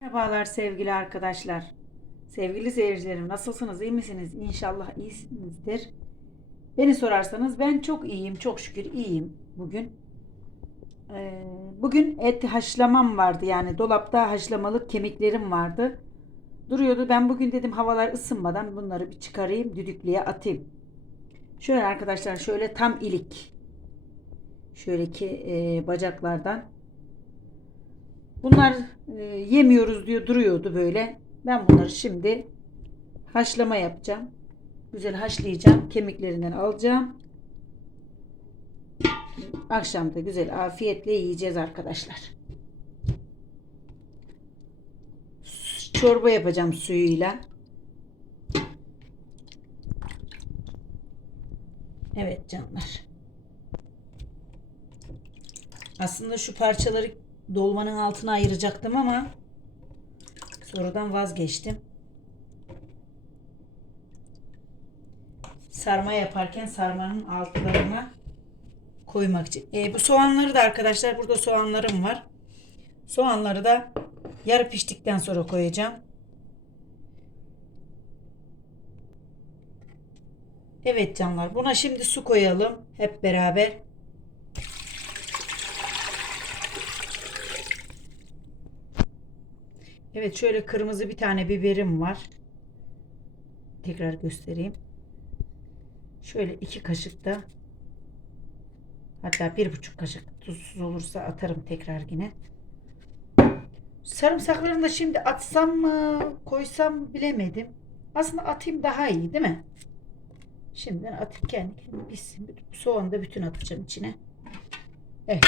Merhabalar sevgili arkadaşlar. Sevgili seyircilerim nasılsınız? iyi misiniz? İnşallah iyisinizdir. Beni sorarsanız ben çok iyiyim. Çok şükür iyiyim bugün. Ee, bugün et haşlamam vardı. Yani dolapta haşlamalık kemiklerim vardı. Duruyordu. Ben bugün dedim havalar ısınmadan bunları bir çıkarayım. Düdüklüye atayım. Şöyle arkadaşlar şöyle tam ilik. Şöyle ki e, bacaklardan Bunlar e, yemiyoruz diyor duruyordu böyle. Ben bunları şimdi haşlama yapacağım. Güzel haşlayacağım. Kemiklerinden alacağım. Akşam da güzel afiyetle yiyeceğiz arkadaşlar. Çorba yapacağım suyuyla. Evet canlar. Aslında şu parçaları dolmanın altına ayıracaktım ama sonradan vazgeçtim. Sarma yaparken sarmanın altlarına koymak için. E, bu soğanları da arkadaşlar burada soğanlarım var. Soğanları da yarı piştikten sonra koyacağım. Evet canlar buna şimdi su koyalım hep beraber. Evet şöyle kırmızı bir tane biberim var. Tekrar göstereyim. Şöyle iki kaşık da hatta bir buçuk kaşık tuzsuz olursa atarım tekrar yine. Sarımsaklarını da şimdi atsam mı koysam bilemedim. Aslında atayım daha iyi değil mi? Şimdiden atayım kendi kendine. Soğanı da bütün atacağım içine. Evet.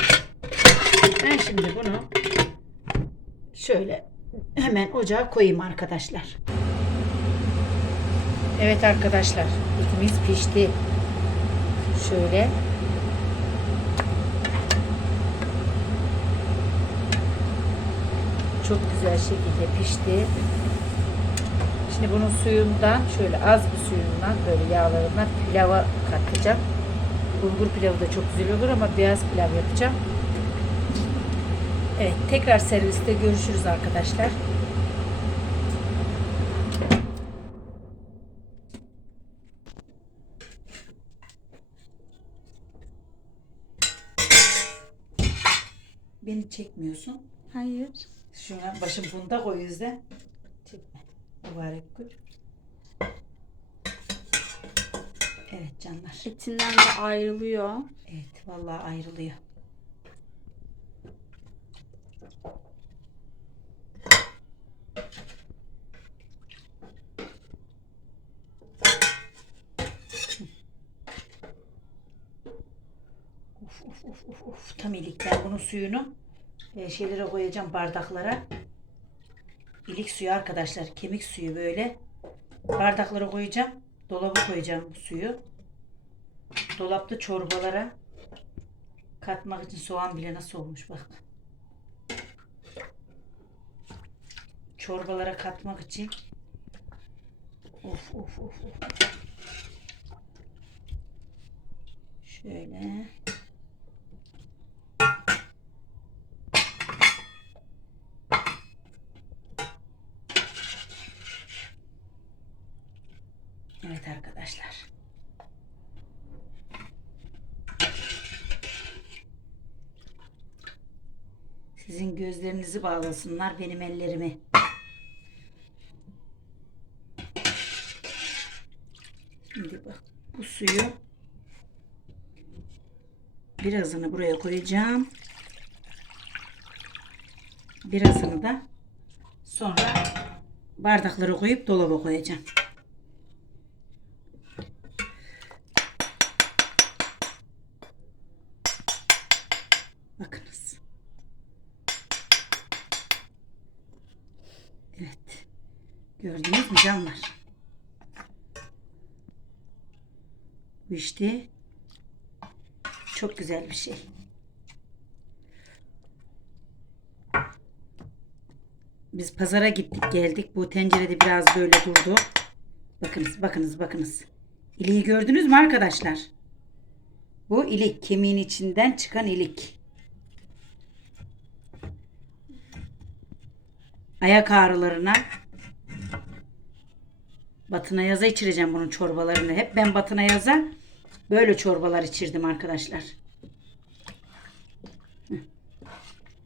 Ben şimdi bunu şöyle hemen ocağa koyayım arkadaşlar. Evet arkadaşlar etimiz pişti. Şöyle. Çok güzel şekilde pişti. Şimdi bunun suyundan şöyle az bir suyundan böyle yağlarından pilava katacağım. Bulgur pilavı da çok güzel olur ama beyaz pilav yapacağım. Evet tekrar serviste görüşürüz arkadaşlar. Beni çekmiyorsun. Hayır. Şuna başım bunda o yüzden. Çekme. Mübarek gül. Evet canlar. Etinden de ayrılıyor. Evet vallahi ayrılıyor. Of of of of of tam ilik ben bunun suyunu e, şeylere koyacağım bardaklara. İlik suyu arkadaşlar kemik suyu böyle bardaklara koyacağım. Dolaba koyacağım bu suyu. Dolapta çorbalara katmak için soğan bile nasıl olmuş bak. Çorbalara katmak için of of of. Şöyle. Evet arkadaşlar. Sizin gözlerinizi bağlasınlar benim ellerimi. Şimdi bak bu suyu birazını buraya koyacağım. Birazını da sonra bardaklara koyup dolaba koyacağım. Bakınız. Evet. Gördünüz mü canlar? İşte çok güzel bir şey. Biz pazara gittik geldik. Bu tencerede biraz böyle durdu. Bakınız bakınız bakınız. İliği gördünüz mü arkadaşlar? Bu ilik kemiğin içinden çıkan ilik. ayak ağrılarına batına yaza içireceğim bunun çorbalarını. Hep ben batına yaza böyle çorbalar içirdim arkadaşlar.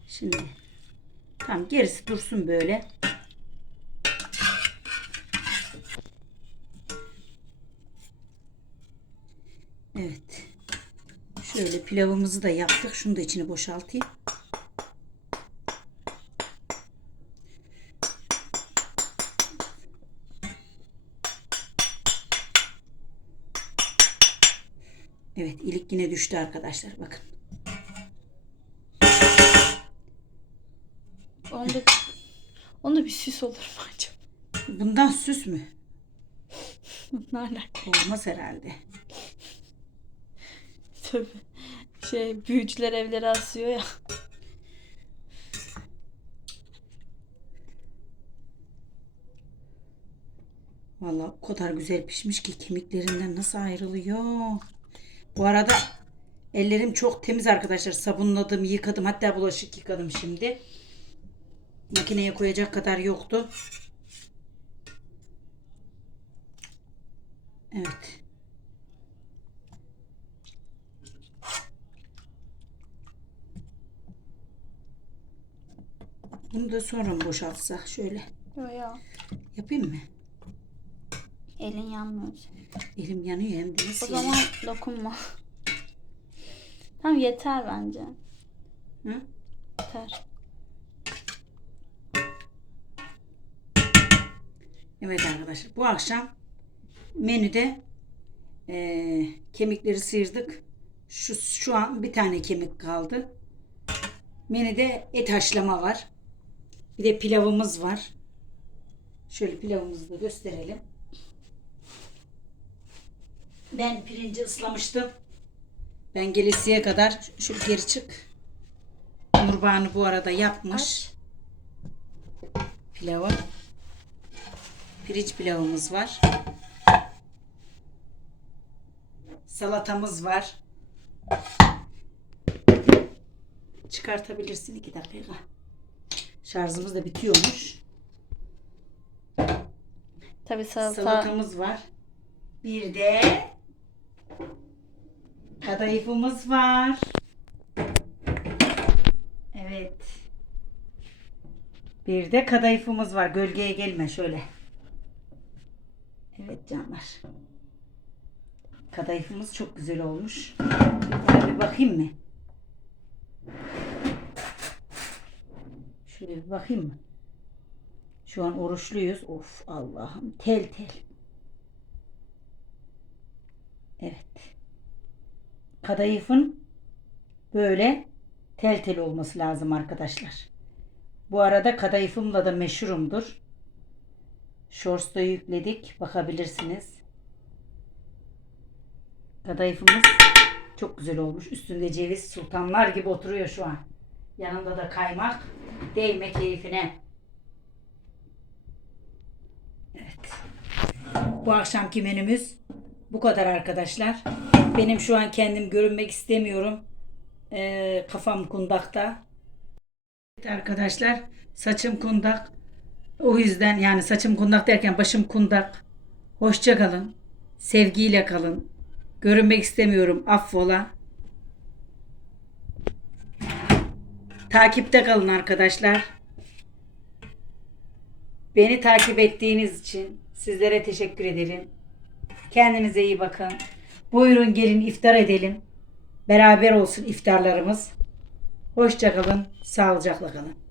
Şimdi tam gerisi dursun böyle. Evet. Şöyle pilavımızı da yaptık. Şunu da içine boşaltayım. Evet ilik yine düştü arkadaşlar. Bakın. Onda, onda bir süs olur mu acaba? Bundan süs mü? Ne alaka? Olmaz herhalde. Tabii. Şey büyücüler evlere asıyor ya. Vallahi o kadar güzel pişmiş ki kemiklerinden nasıl ayrılıyor. Bu arada ellerim çok temiz arkadaşlar. Sabunladım, yıkadım. Hatta bulaşık yıkadım şimdi. Makineye koyacak kadar yoktu. Evet. Bunu da sonra mı boşaltsak şöyle. Yok ya. Yapayım mı? Elin yanmıyor. Elim yanıyor hem de O nasıl zaman dokunma. Tamam yeter bence. Hı? Yeter. Evet arkadaşlar bu akşam menüde eee, kemikleri sıyırdık. Şu, şu an bir tane kemik kaldı. Menüde et haşlama var. Bir de pilavımız var. Şöyle pilavımızı da gösterelim. Ben pirinci ıslamıştım. Ben gelesiye kadar şu geri çık. Nurbanu bu arada yapmış Aç. pilavı. Pirinç pilavımız var. Salatamız var. Çıkartabilirsin iki dakika. Şarjımız da bitiyormuş. Tabii salata. Salatamız var. Bir de kadayıfımız var. Evet. Bir de kadayıfımız var. Gölgeye gelme şöyle. Evet canlar. Kadayıfımız çok güzel olmuş. Şöyle bir bakayım mı? Şöyle bir bakayım mı? Şu an oruçluyuz. Of Allah'ım tel tel. Evet. Kadayıfın böyle tel tel olması lazım arkadaşlar. Bu arada kadayıfımla da meşhurumdur. Shorts'ta yükledik. Bakabilirsiniz. Kadayıfımız çok güzel olmuş. Üstünde ceviz sultanlar gibi oturuyor şu an. Yanında da kaymak. Değme keyfine. Evet. Bu akşamki menümüz bu kadar arkadaşlar. Benim şu an kendim görünmek istemiyorum. Ee, kafam kundakta. Evet arkadaşlar saçım kundak. O yüzden yani saçım kundak derken başım kundak. Hoşça kalın. Sevgiyle kalın. Görünmek istemiyorum. Affola. Takipte kalın arkadaşlar. Beni takip ettiğiniz için sizlere teşekkür ederim. Kendinize iyi bakın. Buyurun gelin iftar edelim. Beraber olsun iftarlarımız. Hoşça kalın, sağlıcakla kalın.